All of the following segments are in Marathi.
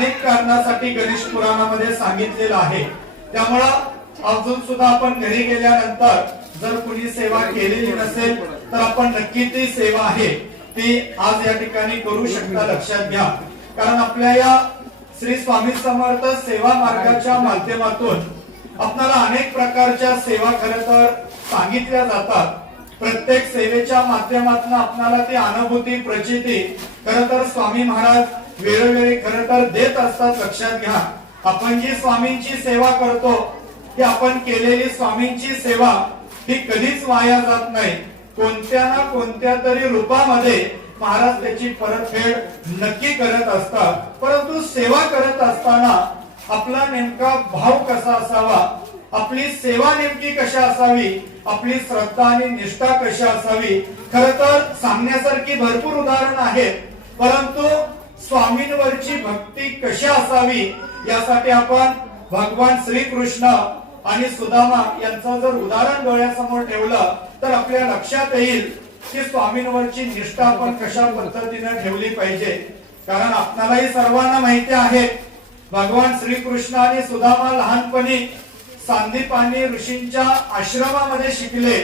अनेक कारणासाठी गणेश पुराणामध्ये सांगितलेलं आहे। त्यामुळं अजून सुद्धा आपण घरी गेल्यानंतर जर कुणी सेवा केलेली नसेल तर आपण नक्की ती सेवा आहे ती आज या ठिकाणी करू शकता, लक्षात घ्या। कारण आपल्या या श्री स्वामी समर्थ सेवा मार्गाच्या माध्यमातून आपल्याला अनेक प्रकारच्या सेवा खरं तर सांगितल्या जातात। प्रत्येक सेवेच्या माध्यमातून आपल्याला ती अनुभूती प्रचिती खरं तर स्वामी महाराज वेळोवेळी खरं तर देत असतात, लक्षात घ्या। आपण जी स्वामींची सेवा करतो की आपण केलेली स्वामींची सेवा ही कधीच वाया जात नाही। कोणत्या ना कोणत्या तरी रूपामध्ये महाराज त्याची परतफेड नक्की करत असतात। परंतु सेवा करत असताना आपला नेमका भाव कसा असावा, आपली सेवा नेमकी कशा असावी, आपली श्रद्धा आणि निष्ठा कशी असावी, खरं तर सांगण्यासारखी भरपूर उदाहरण आहेत। परंतु स्वामींवरची भक्ती कशी असावी यासाठी आपण भगवान श्रीकृष्ण आणि सुदामा यांचं जर उदाहरण डोळ्यासमोर ठेवलं तर आपल्या लक्षात येईल की स्वामींवरची निष्ठा आपण कशा पद्धतीने ठेवली पाहिजे। कारण आपल्यालाही सर्वांना माहिती आहे भगवान श्रीकृष्ण आणि सुदामा लहानपणी सांदीपानी ऋषींच्या आश्रमामध्ये शिकले।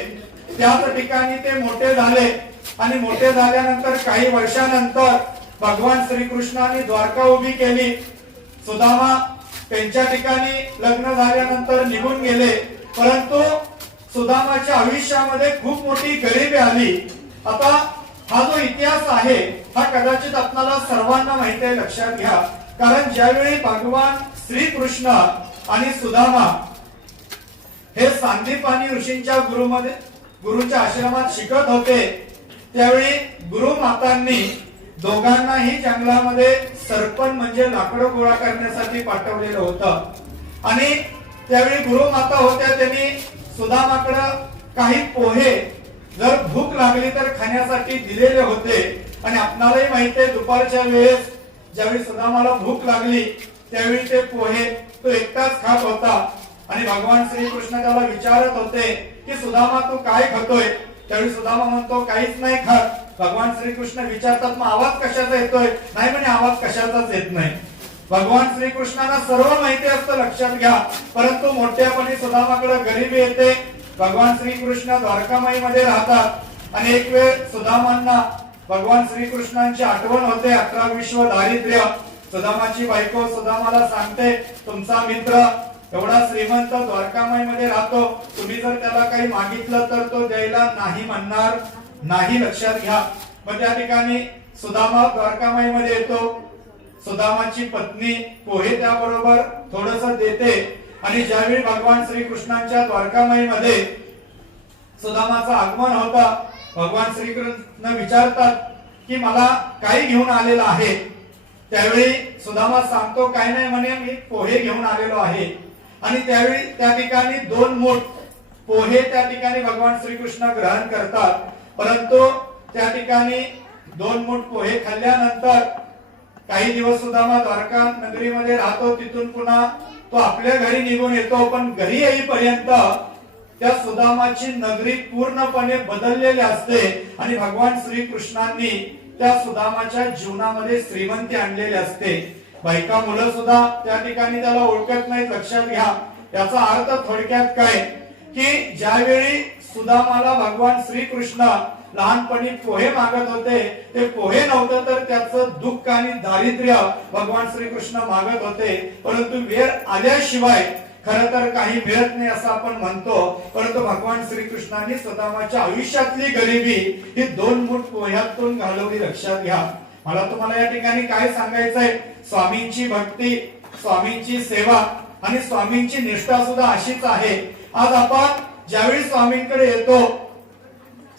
त्याच ठिकाणी ते मोठे झाले आणि मोठे झाल्यानंतर काही वर्षानंतर भगवान श्रीकृष्णाने द्वारका उभी केली। सुदामा त्यांच्या ठिकाणी लग्न झाल्यानंतर निघून गेले। परंतु सुदामाच्या आयुष्यामध्ये खूप मोठी गरिबी आली। आता हा जो इतिहास आहे हा कदाचित आपल्याला सर्वांना माहिती आहे, लक्षात घ्या। कारण ज्यावेळी भगवान श्रीकृष्ण आणि सुदामा हे सांदीपानी ऋषींच्या गुरुच्या आश्रमात शिकत होते त्यावेळी गुरु मातांनी दोघांनाही जंगलामध्ये सरपण म्हणजे लाकडं गोळा करण्यासाठी पाठवलेलं होतं। आणि त्यावेळी गुरु माता होत्या त्यांनी सुदामाकडे काही पोहे जर भूक लागली तर खाण्यासाठी दिलेले होते। आणि आपणालाही माहिती आहे दुपारच्या वेळेस ज्यावेळी सुदामाला भूक लागली त्यावेळी ते पोहे तो एकटाच खात होता। आणि भगवान श्रीकृष्ण त्याला विचारत होते की सुदामा तू काय खातोय? त्यावेळी सुदामा म्हणतो काहीच नाही खात। भगवान श्रीकृष्ण विचारतात मग आवाज कशाचा येतोय? नाही म्हणे आवाज कशाचाच येत नाही। भगवान श्रीकृष्णाला सर्व माहिती असतं, लक्षात घ्या। परंतु मोठ्यापणी सुदामाकडे गरिबी येते। भगवान श्रीकृष्ण द्वारकामाईमध्ये राहतात आणि एक वेळ सुदामांना भगवान श्रीकृष्णांची आठवण होते। 11 विश्व दारिद्र्य सुदामाची बायको सुदामाला सांगते तुमचा मित्र एवढा श्रीमंत द्वारकामाईमध्ये राहतो, तुम्ही जर त्याला काही मागितलं तर तो द्यायला नाही म्हणणार नाही, लक्षात घ्या। मग त्या ठिकाणी सुदामा द्वारकामाईमध्ये येतो। सुदामाची पत्नी पोहे त्याबरोबर थोडस देते आणि ज्यावेळी भगवान श्रीकृष्णांच्या द्वारकामाईमध्ये सुदामाचं आगमन होतं भगवान श्रीकृष्ण विचारतात की मला काय घेऊन आलेला आहे? त्यावेळी सुदामा सांगतो काय नाही म्हणे मी पोहे घेऊन आलेलो आहे। आणि त्यावेळी त्या ठिकाणी 2 मूठ पोहे त्या ठिकाणी भगवान श्रीकृष्ण ग्रहण करतात। परंतु त्या ठिकाणी 2 मूठ पोहे खाल्ल्यानंतर काही दिवस सुदामा द्वारका नगरीमध्ये राहतो। तिथून पुन्हा तो आपल्या घरी निघून येतो। पण घरी येईपर्यंत त्या सुदामाची नगरी पूर्णपणे बदललेली असते आणि भगवान श्रीकृष्णांनी त्या सुदामाच्या जीवनामध्ये श्रीमंती आणलेली असते। बायका मुलं सुद्धा त्या ठिकाणी त्याला ओळखत नाहीत, लक्षात घ्या। याचा अर्थ थोडक्यात काय की ज्यावेळी सुदामाला भगवान श्रीकृष्ण लहानपणी पोहे मागत होते ते पोहे नव्हतं तर त्याचं दुःख आणि दारिद्र्य भगवान श्रीकृष्ण मागत होते। परंतु वेळ आल्याशिवाय खरं तर काही मिळत नाही असं आपण म्हणतो। परंतु भगवान श्रीकृष्णांनी सुदामाच्या आयुष्यातली गरिबी ही 2 मूठ पोह्यातून घालवली, लक्षात घ्या। मला तुम्हाला या ठिकाणी काय सांगायचंय, स्वामींची भक्ती, स्वामींची सेवा आणि स्वामींची निष्ठा सुद्धा अशीच आहे। आज आपण ज्यावेळी स्वामींकडे येतो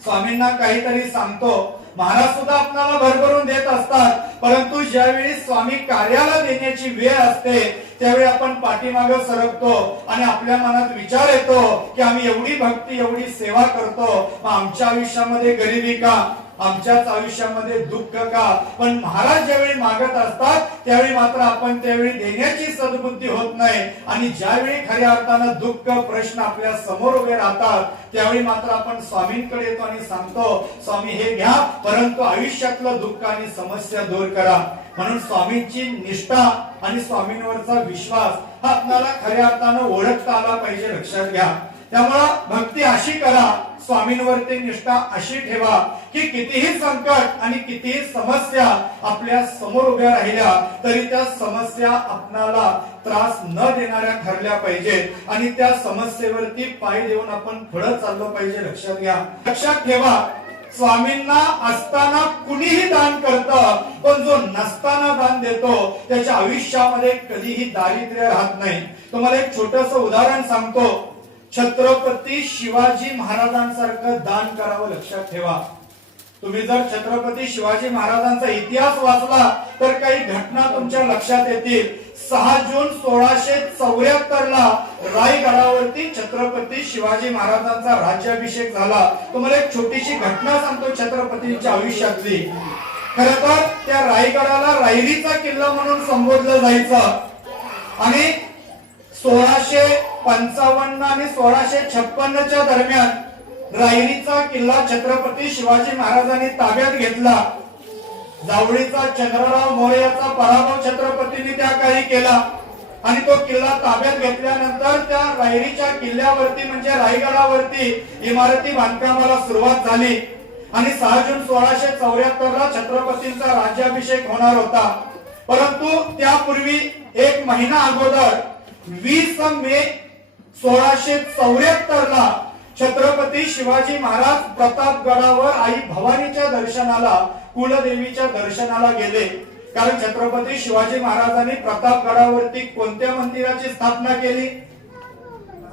स्वामींना काहीतरी सांगतो, महाराज सुद्धा आपल्याला भरभरून देत असतात। परंतु ज्यावेळी स्वामी कार्याला देण्याची वेळ असते त्यावेळी आपण पाठीमागे सरकतो आणि आपल्या मनात विचार येतो की आम्ही एवढी भक्ती एवढी सेवा करतो, मग आमच्या आयुष्यामध्ये गरिबी का? आमच्याच आयुष्यामध्ये दुःख का, पण महाराज ज्यावेळी मागत असतात त्यावेळी मात्र आपण त्यावेळी देण्याची सद्बुद्धी होत नाही, आणि ज्यावेळी खऱ्या अर्थानं दुःख प्रश्न आपल्या समोर उभे राहतात त्यावेळी मात्र आपण स्वामींकडे येतो आणि सांगतो, स्वामी हे घ्या, परंतु आयुष्यातलं दुःख आणि समस्या दूर करा. म्हणून स्वामींची निष्ठा आणि स्वामींवरचा विश्वास हा आपल्याला खऱ्या अर्थानं ओळखता आला पाहिजे, लक्षात घ्या. त्यामुळं भक्ती अशी करा, स्वामींवरती निष्ठा अशी ठेवा की कितीही संकट आणि कितीही समस्या आपल्या समोर उभ्या राहिल्या तरी त्या समस्या आपणाला त्रास न देणाऱ्या ठरल्या पाहिजेत, आणि त्या समस्येवरती पाय देऊन आपण पुढे चाललो पाहिजे, लक्षात घ्या. लक्षात ठेवा, स्वामींना असताना कुणीही दान करतं, पण जो नसताना दान देतो त्याच्या आयुष्यामध्ये कधीही दारिद्र्य राहत नाही. तुम्हाला एक छोटस उदाहरण सांगतो. छत्रपती शिवाजी महाराजांसारखं दान करावं, लक्षात ठेवा. तुम्ही जर छत्रपती शिवाजी महाराजांचा इतिहास वाचला तर काही घटना तुमच्या लक्षात येतील. 6 जून 1674 ला रायगडावरती छत्रपती शिवाजी महाराजांचा राज्याभिषेक झाला. तुम्हाला एक छोटीशी घटना सांगतो छत्रपतींच्या आयुष्यातली. खरं तर त्या रायगडाला रायरीचा किल्ला म्हणून संबोधलं जायचं, आणि 1655 आणि 1656 दरम्यान रायरीचा किल्ला छत्रपती शिवाजी महाराजांनी ताब्यात घेतला. जावळीचा चंद्रराव मोरे याचा पराभव छत्रपतींनी त्या काळी केला, आणि तो किल्ला ताब्यात घेतल्यानंतर त्या रायरीच्या किल्ल्यावरती म्हणजे रायगडावरती इमारती बांधकामाला सुरुवात झाली, आणि 6 जून 1674 ला छत्रपतींचा राज्याभिषेक होणार होता. परंतु त्यापूर्वी एक महिना अगोदर 20 मे 1674 ला छत्रपती शिवाजी महाराज प्रतापगडावर आई भवानीच्या दर्शनाला, कुलदेवीच्या दर्शनाला गेले. कारण छत्रपती शिवाजी महाराजांनी प्रतापगडावरती कोणत्या मंदिराची स्थापना केली?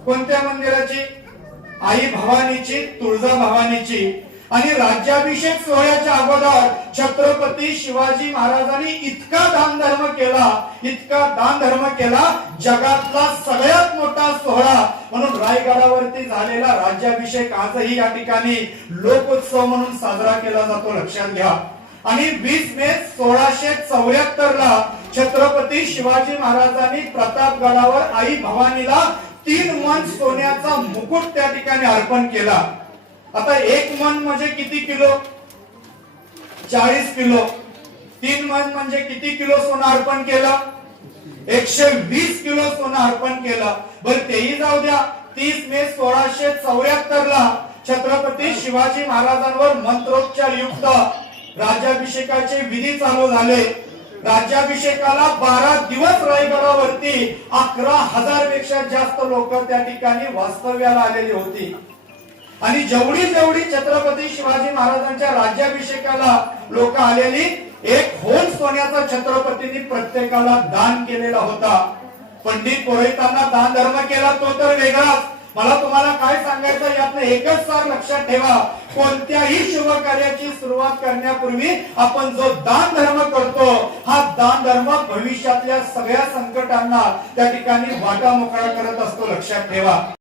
कोणत्या मंदिराची? आई भवानीची, तुळजा भवानीची. आणि राज्याभिषेक सोहळ्याच्या अगोदर छत्रपती शिवाजी महाराजांनी इतका दान धर्म केला, इतका दान धर्म केला, जगातला सगळ्यात मोठा सोहळा म्हणून रायगडावरती झालेला राज्याभिषेक आजही या ठिकाणी लोकोत्सव म्हणून साजरा केला जातो, लक्षात घ्या. आणि 20 मे 1674 ला छत्रपती शिवाजी महाराजांनी प्रतापगडावर आई भवानीला 3 मन सोन्याचा मुकुट त्या ठिकाणी अर्पण केला. आता 1 मन म्हणजे किती किलो? 40 किलो. 3 मन म्हणजे किती किलो सोनं अर्पण केलं? 120 किलो सोनं अर्पण केलं. बरं तेही जाऊ द्या. 30 मे 1674 ला छत्रपती शिवाजी महाराजांवर मंत्रोच्चार युक्त राज्याभिषेकाचे विधी चालू झाले. राज्याभिषेकाला 12 दिवस रायगडावरती 11,000 पेक्षा जास्त लोक त्या ठिकाणी वास्तव्याला आलेली होती. आणि जेवढी जेवढी छत्रपती शिवाजी महाराजांच्या राज्याभिषेकाला लोक आलेली, 1 होल सोन्याचा छत्रपतींनी प्रत्येकाला दान केलेला होता. पंडित पुरोहितांना दान धर्म केला तो तर वेगळाच. मला तुम्हाला काय सांगायचं यातनं एकच सार लक्षात ठेवा, कोणत्याही शुभ कार्याची सुरुवात करण्यापूर्वी आपण जो दान धर्म करतो हा दान धर्म भविष्यातल्या सगळ्या संकटांना त्या ठिकाणी वाटा मोकळा करत असतो, लक्षात ठेवा.